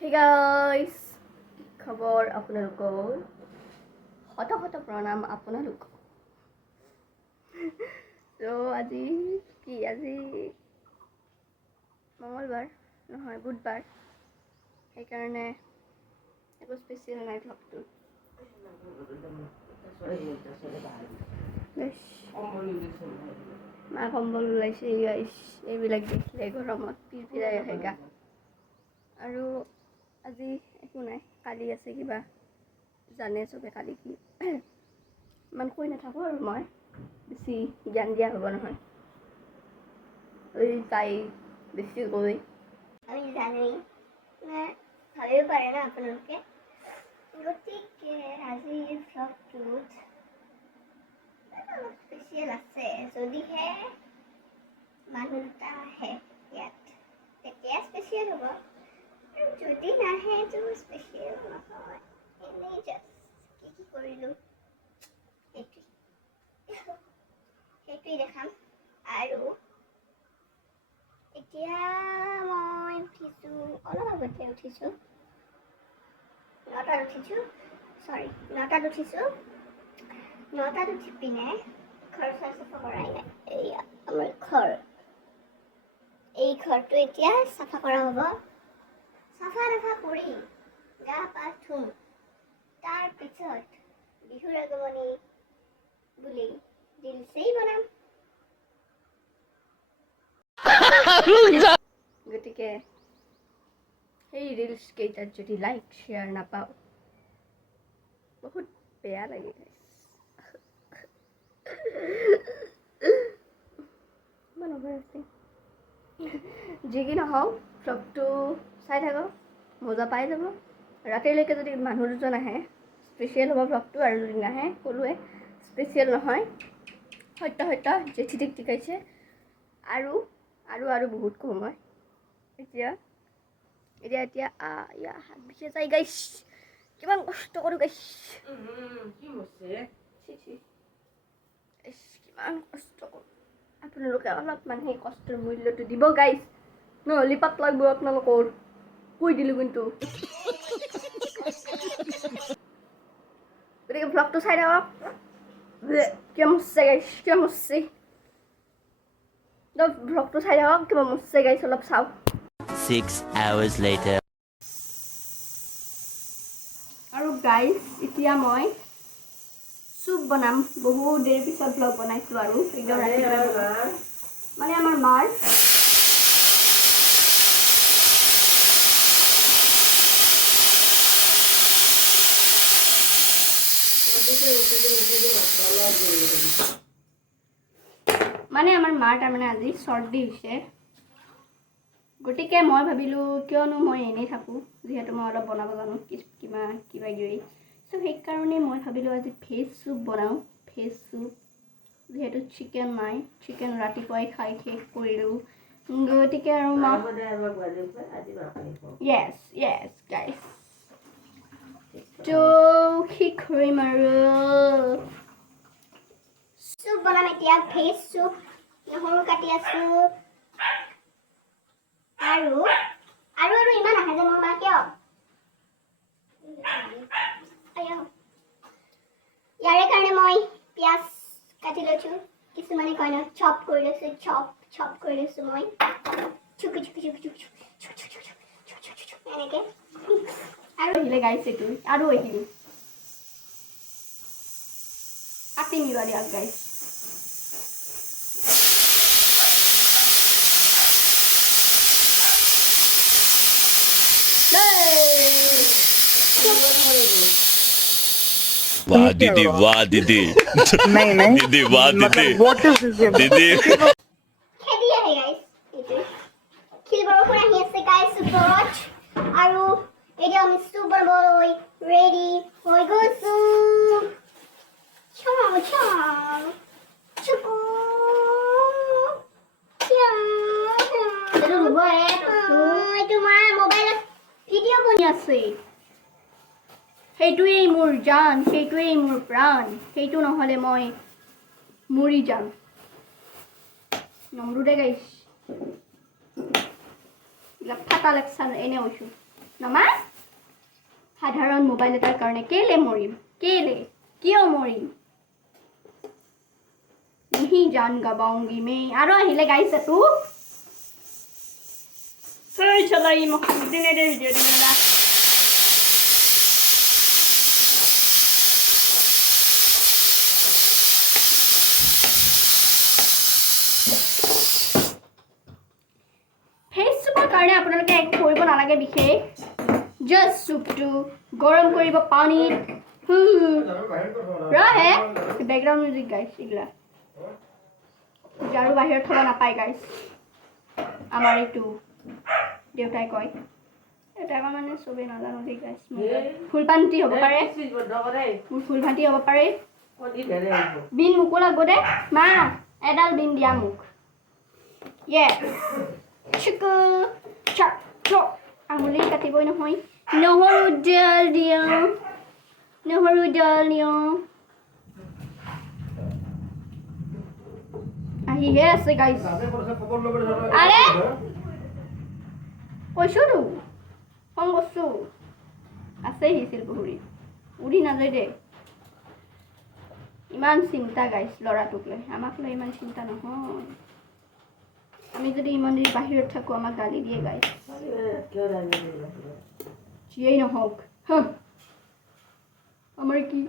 Hey guys, খবৰ আপোনালোকৰ হত প্ৰণাম আপোনালোক তো আজি মঙ্গলবাৰ নহয় বুধবাৰ সেইকাৰণে একো স্পেচিয়েল নাই ভ্লগটো মা কম্বল ওলাইছে গাইছ এইবিলাক দেখিলে গৰমত পিৰপিৰাই আহে গা আৰু আজি একো নাই কালি আছে কিবা জানে চবে কালি কি ইমান কৈ নাথাকোঁ আৰু মই বেছি জ্ঞান দিয়া হ'ব নহয় তাই বেছি কৈ আমি জানি ভাবিব পাৰে না আপোনালোকে গতিকে আজি ভ্লগটোত অলপ স্পেচিয়েল আছে যদিহে মানুহ দুটা আহে ইয়াত তেতিয়া স্পেচিয়েল হ'ব আৰু যদি নাহে তো স্পেচিয়েল নহয় এনেই জাষ্ট কি কৰিলোঁ সেইটোৱেই দেখাম আৰু এতিয়া মই উঠিছোঁ অলপ আগতে উঠিছোঁ 9টাত উঠিছোঁ 9টাত উঠি পিনে ঘৰ চাফা কৰাই নাই এয়া আমাৰ ঘৰ এই ঘৰটো এতিয়া চাফা কৰা হ'ব চাফা কৰি গা পা ধুম তাৰপিছত বিহুৰ আগমনী বুলি ৰিলছেই বনাম গতিকে সেই ৰিলছ কেইটাত যদি লাইক শ্বেয়াৰ নাপাওঁ বহুত বেয়া লাগে যি কি নহওক ভ্লগটো চাই থাকক মজা পাই যাব ৰাতিলৈকে যদি মানুহ দুজন আহে স্পেচিয়েল হ'ব ভ্লগটো আৰু যদি নাহে ক'লোৱে স্পেচিয়েল নহয় সত্য জেঠি টিকাইছে আৰু বহুত কম মই এতিয়া হাত বিষে যায় গাইছ কিমান কষ্ট কৰোঁ গাইছ কিমান কষ্ট কৰোঁ আপোনালোকে অলপমান সেই কষ্টৰ মূল্যটো দিব গাইছ নহ'লে পাপ লাগব আপোনালোকৰ কৈ দিলোঁ কিন্তু গতিকে ভ্লগটো চাই থাকক কিয় মৰছে গাইছ কিয় মৰছে ভ্লগটো চাই থাকক কিবা মৰছে গাইছ অলপ চাওক 6 hours later আৰু গাইছ এতিয়া মই চুপ বনাম বহুত দেৰি পিছত ভ্লগ বনাইছোঁ আৰু একদম ৰাতিপুৱা মানে আমাৰ মাৰ তাৰমানে আজি চৰ্দি হৈছে গতিকে মই ভাবিলোঁ কিয়নো মই এনেই থাকোঁ যিহেতু মই অলপ বনাব জানো কিবা কিবি চ' সেইকাৰণে মই ভাবিলোঁ আজি ভেজ চুপ বনাওঁ ভেজ চুপ যিহেতু চিকেন নাই চিকেন ৰাতিপুৱাই খাই শেষ কৰিলোঁ গতিকে আৰু য়েছ গাইছ তো কি কৰিম আৰু চুপ বনাম এতিয়া ভেজ চুপ নহৰু কাটি আছোঁ আৰু ইমান আহে যে মোৰ মা কিয় ইয়াৰে কাৰণে মই পিঁয়াজ কাটি লৈছোঁ কিছুমানে কয় ন চপ কৰি লৈছোঁ চপ কৰি লৈছোঁ মই চুকু এনেকৈ আৰু আহিলে গাইছ এইটো আৰু আহিলোঁ কাটি নিবা দিয়ক গাইছ वाह दीदी नहीं दीदी वाह दीदी খেদি আহে গাইছ এইটো শিল বৰষুণ আহি আছে গাইছ ওপৰত আৰু এতিয়া আমি চুপ বনাবলৈ ৰেডি হৈ গৈছোঁ চুকু এইটো মাৰ মোবাইলত ভিডিঅ' বনি আছে সেইটোৱেই মোৰ জান সেইটোৱেই মোৰ প্ৰাণ সেইটো নহ'লে মই মৰি যাম নমৰো দে গাইছ ফাটা লেকচাৰ এনে হৈছোঁ নমা সাধাৰণ মোবাইল এটাৰ কাৰণে কেলে মৰিম কিয় মৰিম नहीं जान गवाऊंगी मैं आरो अहिले गाइस तू सही चलाई म दिने दे भिडियो दिनेला फेसबुকৰ কাৰণে আপোনালোকে একো কৰিব নালাগে বিশেষ জাস্ট সুপটো গৰম কৰিব পানীত ৰহে ব্যাকগ্ৰাউন্ড মিউজিক গাইস ইগলা জাৰু বাহিৰত থব নাপায় গাইস আমাৰ এইটো দেউতাই কয় এটা মানে সবে নাজানো দেই গাইস ফুলপান্তি হ'ব পাৰে ফুলপান্তি হ'ব পাৰে বিন মুকুলা গদে মা এডাল বিন দিয়া মুক ইয়েস চিকু চাক চক আঙুলি কাটিবই নহয় নহৰু ডাল দিওঁ আহিহে আছে গাইস আৰে কৈছো তো ফোন কৰছো আছে হিছিল পুহুৰী উৰি নাযায় দে ইমান চিন্তা গাইস ল'ৰাটোক লৈ আমাক লৈ ইমান চিন্তা নহয় আমি যদি ইমান দেৰি বাহিৰত থাকো আমাক গালি দিয়ে গাইস যিয়েই নহওক আমাৰ কি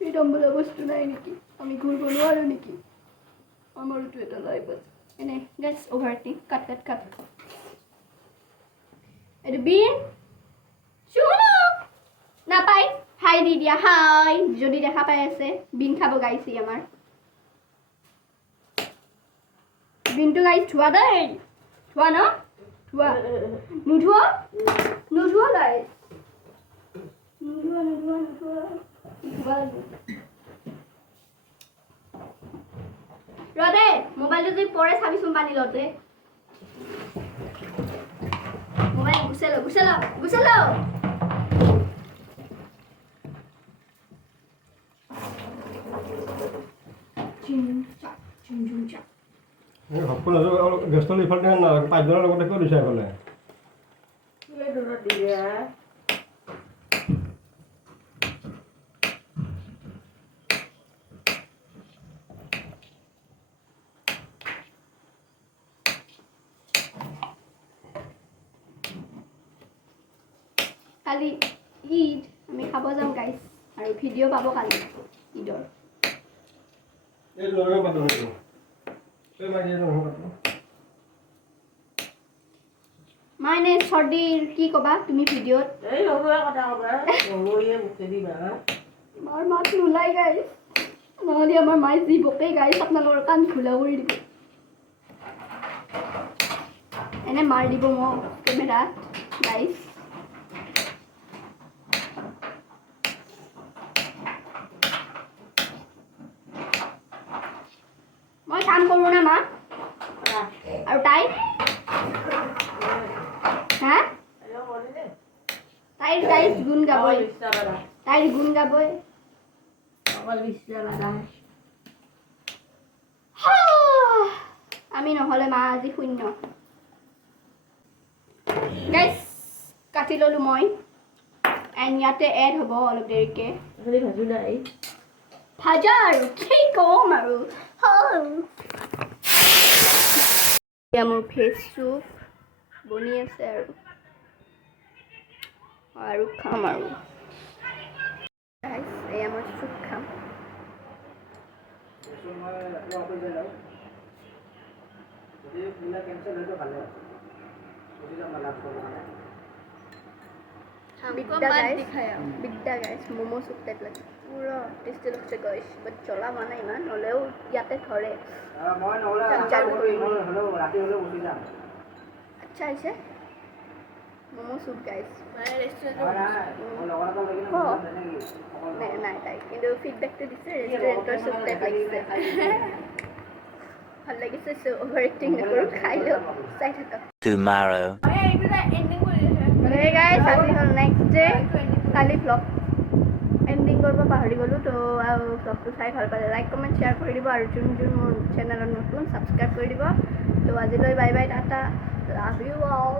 ফ্ৰীডম বোলা বস্তু নাই নেকি আমি ঘূৰিব নোৱাৰো নেকি আমাৰতো এটা লাইফ আছে এনে গাইস অভাৰটিং কাট এইটো বিন শুনো নাপাই হাই দি দিয়া হাই যদি দেখা পাই আছে বিন খাব গাইছি আমাৰ বিনটো গাইছ ধোৱা দেই ধোৱা ন ধোৱা নুধোৱা গাইছ ৰদে মোবাইলটো যদি পৰে চাবিচোন পানী লতে মোবাইল গুছেলো গেছটো ইফালে পাইপডালৰ লগতে কিয় দিছে এইফালে কালি ঈদ আমি খাব যাম গাইছ আৰু ভিডিঅ' পাব কালি ঈদৰ এই লগে পাতো এই মাইয়ে নহয় পাতো মাইনে সৰ্দিৰ কি কবা তুমি ভিডিঅ'ত এই হৰুৱা কথা কবা হৰুৱে মুখে দিবা মাৰ মাত নোলাই গাইছ নহ'লে আমাৰ মায়ে যি বকে গাইছ আপোনালোকৰ কাণ খোলা কৰি দিব এনে মাৰ দিব মোক কেমেৰাত গাইছ মই কাম কৰো না মা আৰু তাই হা তাইৰ গুণ গাবই তাইৰ গুণ গাবই আমি নহ'লে মা আজি শূন্য গাইছ কাটি ল'লোঁ মই এণ্ড ইয়াতে এড হ'ব অলপ দেৰিকে ভাজা আৰু কি ক'ম আৰু এতিয়া মোৰ ফেচ চুপ বনি আছে আৰু খাম আৰু এয়া মই চুপ খাম বিদ্যা গাইছ মোমো চুপ টাইপ লাগে পুৰা টেষ্টি লাগছে গাইছ বাট জ্বলা হোৱা নাই ইমান হ'লেও ইয়াতে ধৰে আচ্ছা হৈছে মোমো চুপ গাইছ নাই তাই কিন্তু ফিডবেকটো দিছে ৰেষ্টুৰেণ্টৰ চুপ টাইপ লাগিছে ভাল লাগিছে চ' অভাৰ এক্টিং নকৰোঁ খাই লওঁ চাই থাকক Tomorrow. Hey guys, আজি হ'ল নেক্সট ডে কালি ভ্লগ এণ্ডিং কৰিব পাহৰি গ'লোঁ তো আৰু ভ্লগটো চাই ভাল পালে লাইক কমেণ্ট শ্বেয়াৰ কৰি দিব আৰু যোন মোৰ চেনেলত নতুন ছাবস্ক্ৰাইব কৰি দিব তো আজিলৈ bye bye Tata love you all